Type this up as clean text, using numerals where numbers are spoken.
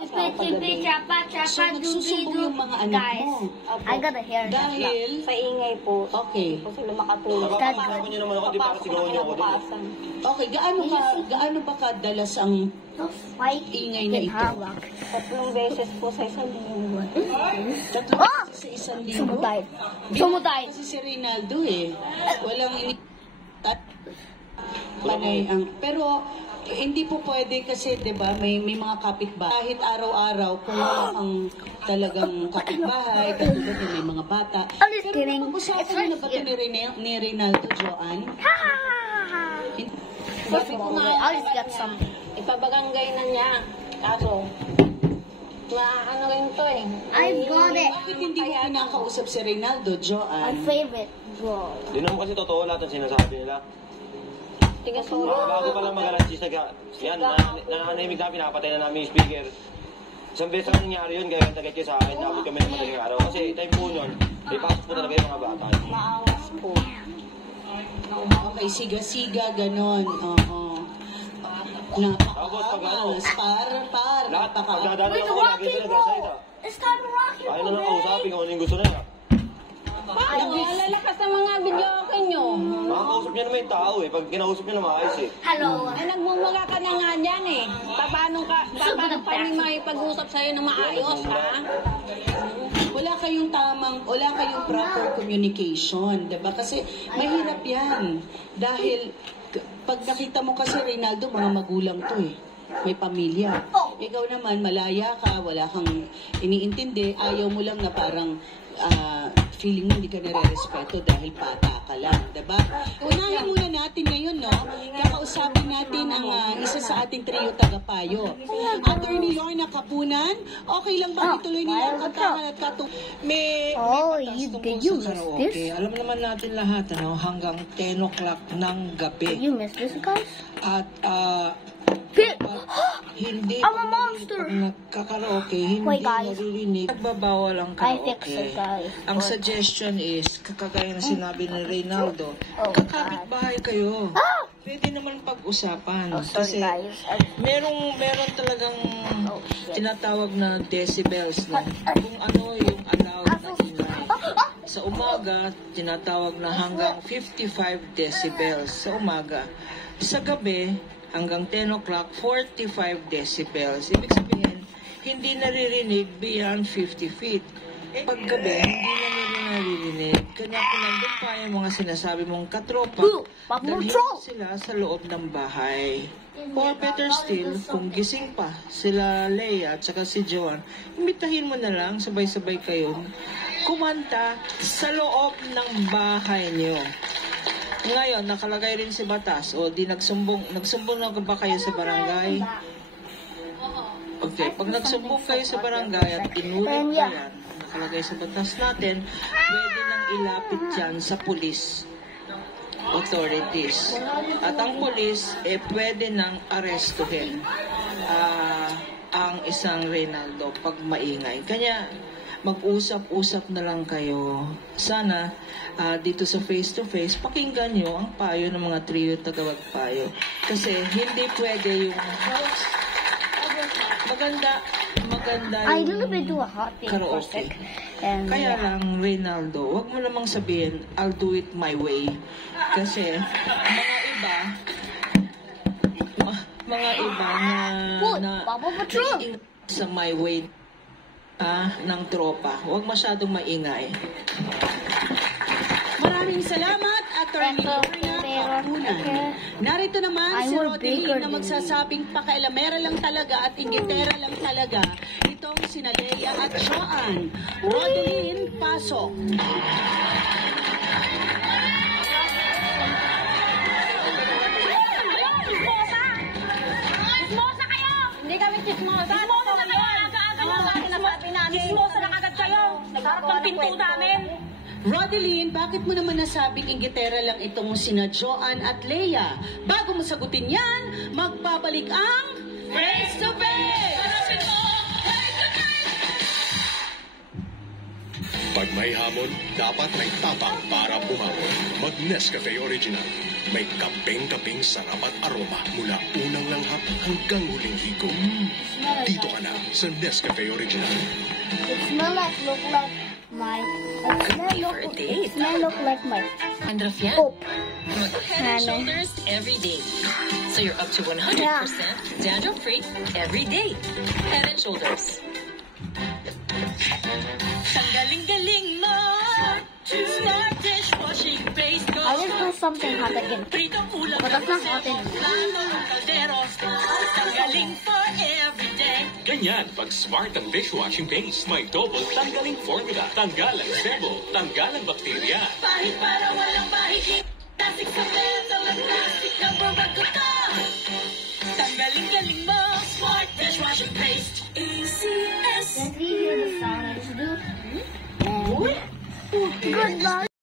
So, nagsusumbong yung mga anak mo. I gotta hear that. Dahil, Sa ingay po. okay. Po sila makatulog. Papapasok niyo naman ako, di para sigawan niyo ako din. Okay, gaano ba kadalas ang ingay na ito? 3 beses po sa isang linggo. 3 beses sa isang linggo? Sumutay. Kasi si Reynaldo walang panay ang... Pero, hindi po pwede kasi, di ba, may mga kapitbahay. Kahit araw-araw, kung ang talagang kapitbahay, katulad na may mga bata. Pero napag-usapan na ba ito ni Reynaldo, Joanne? Sabi ko nga, I'll just get some. Ipabaganggay na niya. Kaso, ano rin to eh. I got it. Bakit hindi mo kinakausap si Reynaldo, My Joanne? favorite girl. Di naman kasi totoo lahat ang sinasabi nila. Tigasuro. Bago pa lang mag-alansis, yan, nananahimik na, pinapatay na namin yung speaker. Isang beses na nangyari yun, kaya tagat kayo sa akin, dapat kami naman ng araw. Kasi time po nun, may pasok po talaga yung mga bata. Maawas po. Okay, siga-siga, ganon. Oo. Napaka-awas. Pagdadala Wait, ako, lagi rocky sila ball! nagsasalita. It's time to rock you, Ayaw na lang kausapin kung ano yung gusto nila. Paano? Lalakas sa mga video okay nyo. Makakausap niya naman yung tao eh, pag kinausap niya na maayos eh. Hello. Ay, nagmumuga ka na nga dyan eh. Paano pa rin makipag-usap sa'yo na maayos, ha? Wala kayong proper communication, 'di ba? Kasi mahirap 'yan. Dahil pag nakita mo kasi Reynaldo, mga magulang 'to eh. May pamilya. Ikaw naman malaya ka, wala kang iniintindi, ayaw mo lang na parang feeling mo hindi ka nare-respeto dahil bata ka lang, 'di ba? Unahin muna natin ngayon, no? Kakausapin natin ang isa sa ating trio tagapayo. Attorney Lorna Kapunan, okay lang ba ituloy nila ang kantahan at May You tungkol did you sa miss karaoke. this? Alam naman natin lahat, hanggang 10 o'clock ng gabi. You missed this, guys? At hindi I'm a monster. pag nagkakaraoke, hindi Wait, guys. naririnig. Nagbabawal ang I fixed karaoke. it, guys. Ang suggestion is, kakagaya na sinabi ni Reynaldo, Oh, kakapit bahay kayo. Pwede naman pag-usapan. Oh, sorry, Kasi guys. meron talagang shit. tinatawag na decibels, no? Kung ano yung allowed na ingay. Sa umaga, tinatawag na hanggang 55 decibels sa umaga. Sa gabi, hanggang 10 o'clock, 45 decibels. Ibig sabihin, hindi naririnig beyond 50 feet. Pag gabi, hindi na nila naririnig. Kanya kung nandun pa yung mga sinasabi mong katropa, dalhin sila sa loob ng bahay. Or better still, kung gising pa sila Leia at saka si Joan, imbitahin mo na lang, sabay-sabay kayo, kumanta sa loob ng bahay niyo. Ngayon, nakalagay rin si batas, o di nagsumbong na ba kayo sa barangay? Okay, pag nagsumbong kayo sa barangay at inulit pa yan, nakalagay sa batas natin, pwede nang ilapit yan sa police authorities. At ang police, pwede nang arestuhin ang isang Reynaldo pag maingay. Kanya, mag-usap-usap na lang kayo. Sana, dito sa face-to-face, pakinggan nyo ang payo ng mga trio tagapagpayo. Kasi, hindi pwede yung maganda I yung didn't do a hot thing for a karaoke. sec. And Kaya lang, Reynaldo, wag mo namang sabihin, I'll do it my way. Kasi, mga iba na naiingat sa my way ng tropa. Huwag masyadong maingay. Maraming salamat, Attorney Lorna Kapunan. Narito naman si Rodeline na magsasabing pakailamera lang talaga at inggitera lang talaga itong sina Leia at Joanne. Rodeline, pasok. Chismosa kayo! Hindi kami chismosa. Chismosa na kayo! Aga-aga lang natin nasabi namin. Chismosa lang agad kayo. Nagharap ng pinto namin. Rodeline, bakit mo naman nasabing inggitera lang itong sina Joanne at Leia? Bago mo sagutin yan, magbabalik ang Face to Face! Pag may hamon, dapat may tapang para bumangon. Mag-Nescafe Original. May kapeng-kapeng sarap at aroma mula unang langhap hanggang huling higop. Dito ka na sa Nescafe Original. It smell like look like my. It smell look like my. And Rafian, Poop. Head and Shoulders every day. So you're up to 100% dandruff-free every day. Head and Shoulders. Tanggaling-galing mo. Smart dishwashing base ko. I will do something hot again. Pritong ulam But that's not hot anymore. Plano ng kaldero. Tanggaling for everyday. Ganyan, pag smart ang dishwashing base, may double tanggaling formula. Tanggal ang sebo, tanggal ang bakterya. Pahit para walang pahit. Plastic sa metal at plastic ang babago ka. Tanggaling-galing mo. Smart dishwashing paste. ACS. Can we hear the sound I just do? And good luck.